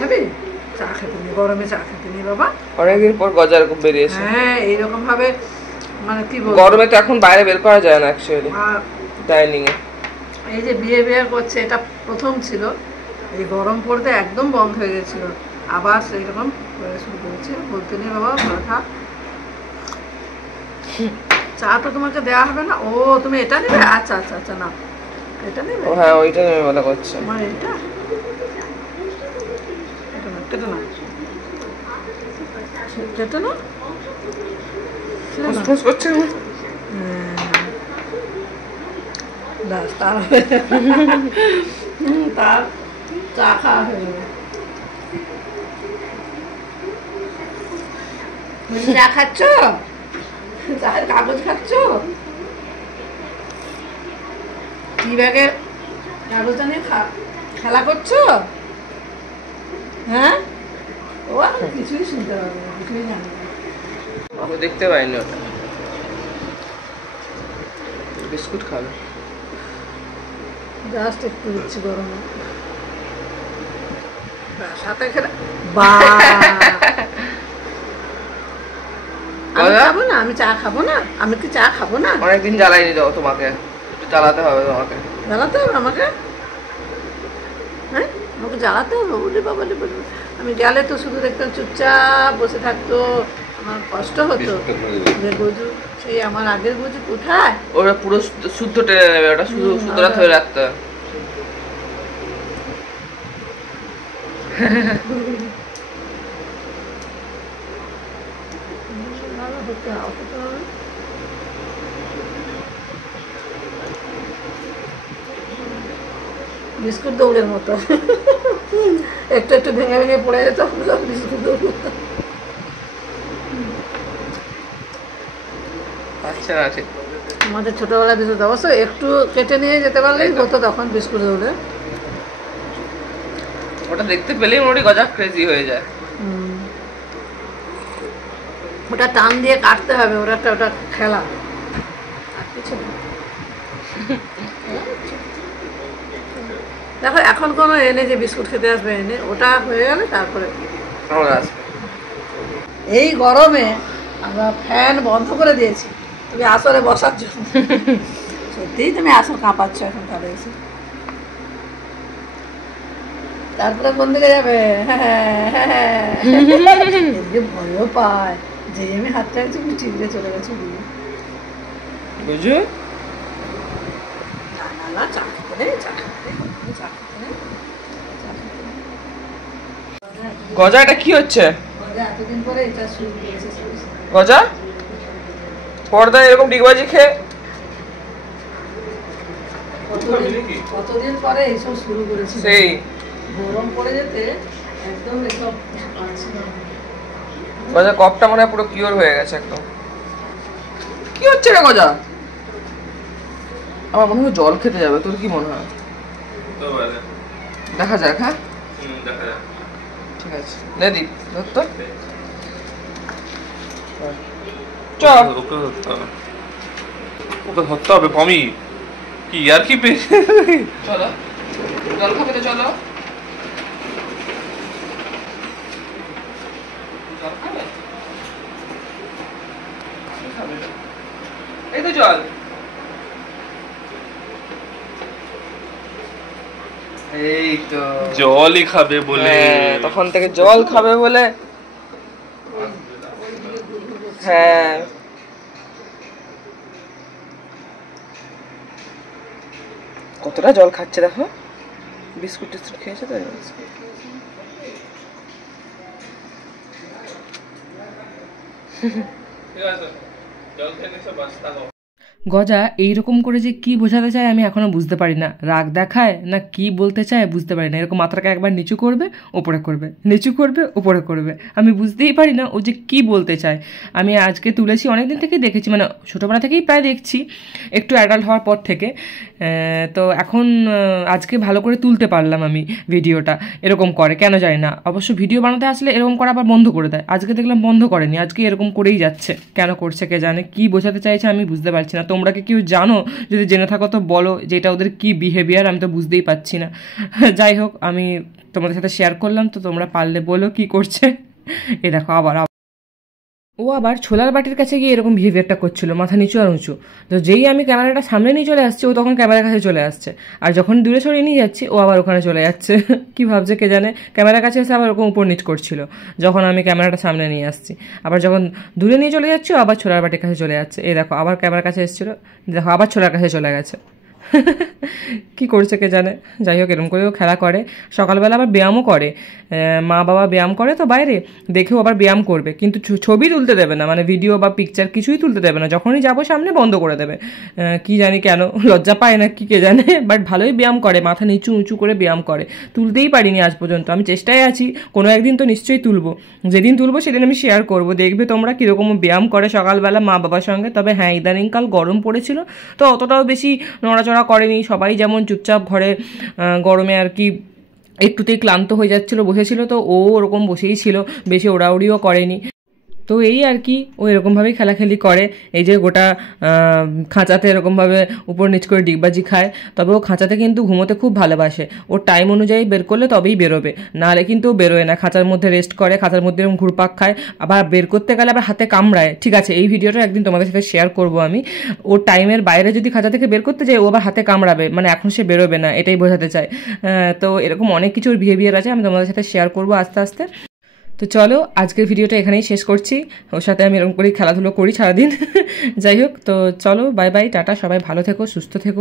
খাবি? চা খেতে নি, গরমে চা খেতে নি বাবা। অনেকদিন পর গজা এরকম বেরিয়েছে। হ্যাঁ এইরকম ভাবে মানে কি বলবো, গরমে তো এখন বাইরে বের করা যায় না অ্যাকচুয়ালি ডাইনিং এ। এই যে বিহেভিয়ার করছে এটা প্রথম ছিল, এই গরম পড়তে একদম বন্ধ হয়ে গেছিল, আবার সেই রকম শুরু করেছে। বলতে নেই বাবা খা, চা তো তোমাকে দেওয়া হবে না। ও তুমি এটা নেবে? আচ্ছা আচ্ছা আচ্ছা না এটা নেবে। হ্যাঁ ওইটা নেবে বলা করছে। আমার এটা এটা না, এটা না, এটা না, ফুসফুস করছে। তার চা খাওয়া হয়ে যাবে। চা খাচ্ছ? চায়ের কাগজ খাচ্ছ? টি ব্যাগের কাগজটা নিয়ে খেলা করছো? হ্যাঁ ও কিছুই শুনতে পারবে না, কিছুই জানে না। দেখতে পাইনি ওটা। বিস্কুট খাবে জাস্ট একটু দিচ্ছি গরমে সাথে খেলে। আমি খাবো না, আমি চা খাবো না, আমি কি চা খাবো না? অনেকদিন জ্বালাইনি দাও তোমাকে, একটু জ্বালাতে হবে তোমাকে। জ্বালাতে হবে আমাকে? হ্যাঁ আমাকে জ্বালাতে হবে? বলি বাবা আমি গেলে তো শুধু দেখতাম চুপচাপ বসে থাকতো, আমার কষ্ট হতো। গজু সেই আমার আগের গজু কোথায়? ওটা পুরো শুদ্ধ টেনে নেবে, ওটা শুধু শুদ্ধটা ধরে রাখতে হবে। বিস্কুট দৌড়ের মতো একটু একটু ভেঙে ভেঙে পড়ে যেত বিস্কুট দৌড়। আচ্ছা না ঠিক। আমাদের ছোটবেলা বিস্কুট অবশ্য একটু কেটে নিয়ে যেতে পারলেই হতো তখন বিস্কুট দৌড়ে। ওটা দেখতে পেলেই মোটামুটি গজা ক্রেজি হয়ে যায়। ওটা টান দিয়ে কাটতে হবে, ওটা ওটা খেলা আর কিছু না। দেখো এখন কোনো এনে যে বিস্কুট খেতে আসবে এনে, ওটা হয়ে গেলে তারপরে আসবে। এই গরমে আমরা ফ্যান বন্ধ করে দিয়েছি তুমি আসরে বসার জন্য। সত্যিই তুমি আসর কাঁপাচ্ছ এখন তাহলে এসে। তারপরে কোন দিকে যাবে? এদিকে ভয়ও পায় যে আমি হাতটা একটু চিড়ে চলে গেছে দিয়ে বুঝু না চা খেতে চা খেতে চা খেতে। গজা এটা কি হচ্ছে? এতদিন পরে এটা শুরু করেছে গজা পর্দা এরকম ডিগবাজি খেয়ে কতদিন পরে এইসব শুরু করেছে। সেই গরম পড়ে যেতে একদম এসব পাচ্ছি না। গজা কপটা মনে হয় পুরো কিওর হয়ে গেছে একদম। কি হচ্ছে রে গজা? আমার মনে হয় জল খেতে যাবে, তোর কি মনে হয়? দেখা যাক। হ্যাঁ ঠিক আছে নে দি ধর তো। চল ওকে ধরতে হবে পমি, কি আর কি পেয়েছে। চলো জল খাবে তো চলো। এই তো জল। এই তো জলই খাবে বলে তখন থেকে জল খাবে বলে। হ্যাঁ কতটা জল খাচ্ছে দেখো, বিস্কুট টিস্কুট খেয়েছে তো। গজা এইরকম করে যে কি বোঝাতে চায় আমি এখনো বুঝতে পারি না, রাগ দেখায় না কি বলতে চায় বুঝতে পারি না। এরকম মাথাটাকে একবার নিচু করবে ওপরে করবে, নিচু করবে ওপরে করবে, আমি বুঝতেই পারি না ও যে কি বলতে চায়। আমি আজকে তুলেছি, অনেকদিন থেকেই দেখেছি, মানে ছোটোবেলা থেকেই প্রায় দেখছি, একটু অ্যাডাল্ট হওয়ার পর থেকে। তো এখন আজকে ভালো করে তুলতে পারলাম আমি ভিডিওটা। এরকম করে কেন জানি না, অবশ্য ভিডিও বানাতে আসলে এরকম করা আবার বন্ধ করে দেয়। আজকে দেখলাম বন্ধ করেনি, আজকে এরকম করেই যাচ্ছে। কেন করছে কে জানে, কি বোঝাতে চাইছে আমি বুঝতে পারছি না। তোমরা কি কেউ জানো? যদি জেনে থাকো তো বলো যে এটা ওদের কি বিহেভিয়ার, আমি তো বুঝতেই পারছি না। যাই হোক আমি তোমাদের সাথে শেয়ার করলাম, তো তোমরা পারলে বলো কি করছে। এ দেখো আবার ও আবার ছোলার বাটির কাছে গিয়ে এরকম বিহেভিয়ারটা করছিল, মাথা নিচু আর উঁচু। তো যেই আমি ক্যামেরাটা সামনে নিয়ে চলে আসছি, ও তখন ক্যামেরার কাছে চলে আসছে, আর যখন দূরে সরিয়ে নিয়ে যাচ্ছি ও আবার ওখানে চলে যাচ্ছে। কি ভাবছে কে জানে, ক্যামেরার কাছে এসে আবার ওরকম উপর নিচ করছিল যখন আমি ক্যামেরাটা সামনে নিয়ে আসছি। আবার যখন দূরে নিয়ে চলে যাচ্ছি ও আবার ছোলার বাটির কাছে চলে যাচ্ছে। এই দেখো আবার ক্যামেরার কাছে এসেছিলো, দেখো আবার ছোলার কাছে চলে গেছে। কি করছে কে জানে। যাই হোক, এরকম করেও খেলা করে। সকালবেলা আবার ব্যায়ামও করে, মা বাবা ব্যায়াম করে তো বাইরে, দেখেও আবার ব্যায়াম করবে, কিন্তু ছবি তুলতে দেবে না, মানে ভিডিও বা পিকচার কিছুই তুলতে দেবে না। যখনই যাবো সামনে বন্ধ করে দেবে, কি জানি কেন, লজ্জা পায় না কি কে জানে। বাট ভালোই ব্যায়াম করে, মাথা নিচু উঁচু করে ব্যায়াম করে। তুলতেই পারিনি আজ পর্যন্ত, আমি চেষ্টায় আছি, কোনো একদিন তো নিশ্চয়ই তুলবো। যেদিন তুলবো সেদিন আমি শেয়ার করবো, দেখবে তোমরা কীরকম ব্যায়াম করে সকালবেলা মা বাবার সঙ্গে। তবে হ্যাঁ, ইদানিংকাল গরম পড়েছিল তো অতটাও বেশি নড়াচড়া করেনি, সবাই যেমন চুপচাপ ঘরে গরমে আর কি একটুতেই ক্লান্ত হয়ে যাচ্ছিলো, বসেছিল, তো ও ওরকম বসেই ছিল, বেশি ওড়াউড়িও করেনি। তো এই আর কি, ও এরকমভাবেই খেলাখেলি করে। এই যে গোটা খাঁচাতে এরকমভাবে উপর নিচ করে ডিগবাজি খায়। তবে ও খাঁচাতে কিন্তু ঘুমোতে খুব ভালোবাসে, ওর টাইম অনুযায়ী বের করলে তবেই বেরোবে, নাহলে কিন্তু ও বেরোয় না। খাঁচার মধ্যে রেস্ট করে, খাঁচার মধ্যে এরকম ঘুরপাক খায়, আবার বের করতে গেলে আবার হাতে কামড়ায়। ঠিক আছে, এই ভিডিওটা একদিন তোমাদের সাথে শেয়ার করবো আমি। ওর টাইমের বাইরে যদি খাঁচা থেকে বের করতে যায় ও আবার হাতে কামড়াবে, মানে এখন সে বেরোবে না, এটাই বোঝাতে চায়। তো এরকম অনেক কিছুর বিহেভিয়ার আছে, আমি তোমাদের সাথে শেয়ার করবো আস্তে আস্তে। তো চলো আজকের ভিডিওটা এখানেই শেষ করছি। ওর সাথে আমি এরকম করেই খেলাধুলো করি সারাদিন। যাই হোক, তো চলো বাই বাই, টাটা, সবাই ভালো থেকো, সুস্থ থেকো।